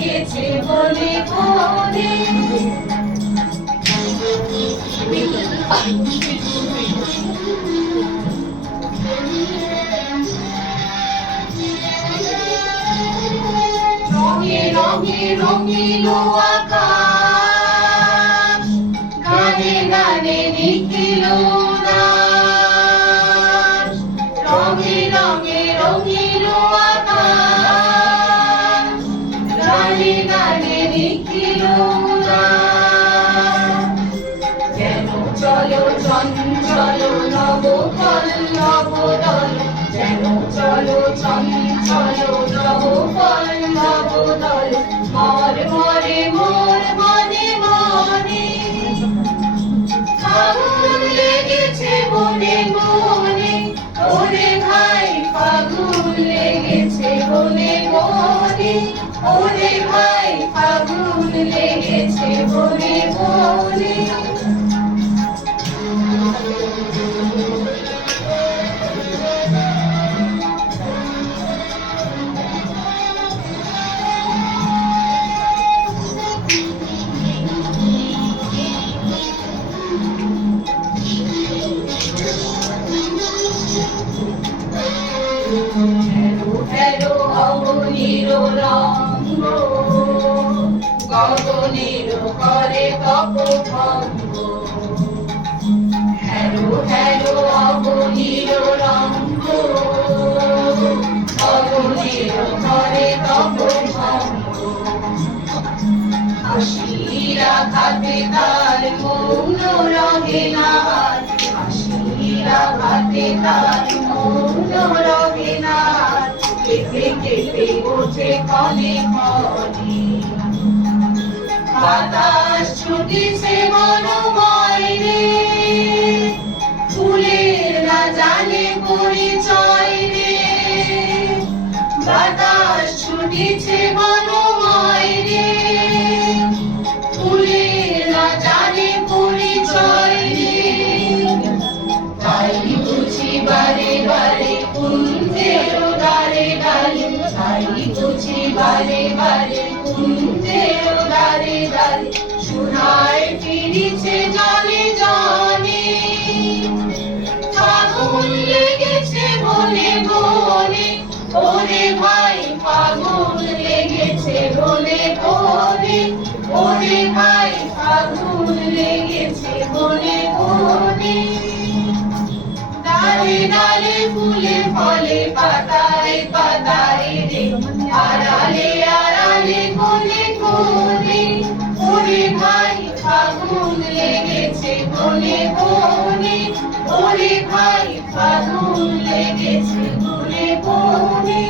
লেগেছে বনে বনে। রঙে রঙে রঙিল আকাশ, গানে গানে নিখিল উল্লাস। রঙে রঙে রঙিল আকাশ, গানে গানে নিখিল উল্লাস। যেন চলো চঞ্চল নবফল নবদল, যেন চলো চঞ্চল নবফল নবদল। মর মরে মোর মনে মনে, ফাগুন লেগেছে বনে বনে। ওরে ভাই ফাগুন লেগেছে বনে বনে, ওরে ভাই ফাগুন লেগেছে বনে বনে। হেলো হেলো অবনীর রঙ্গ, গগনের করে তপভঙ্গ। হেলো হেলো অবনীর রঙ্গ, গগনের করে তপভঙ্গ। হাসির আঘাতে তার মৌন রঙে লাল, হাসির আঘাতে তার মৌন রঙে লাল। কেঁপে কেঁপে ওঠে ক্ষণে ক্ষণে, বাতাস ছুটিছে মনোময় রে। ফুলের না জানে পরিচয় রে, বাতাস ছুটিছে মনোময় রে। ফুলের না জানে পরিচয় রে, তাই বুঝি বারে বারে কুঞ্জের দ্বারে দ্বারে, তাই বুঝি বারে বারে কুঞ্জের দ্বারে দ্বারে। সোনায় ফিরিছে জলে জলে, ফাগুন লেগেছে বনে বনে। ওরে ভাই ফাগুন লেগেছে বনে বনে, ওরে ভাই ফাগুন লেগেছে বনে বনে। ডালে ডালে ফুলে ফলে পাতায় পাতায় রে, আড়ালে আড়ালে কোণে কোণে। ওরে ভাই ফাগুন লেগেছে বনে বনে, ওরে ভাই ফাগুন লেগেছে বনে বনে।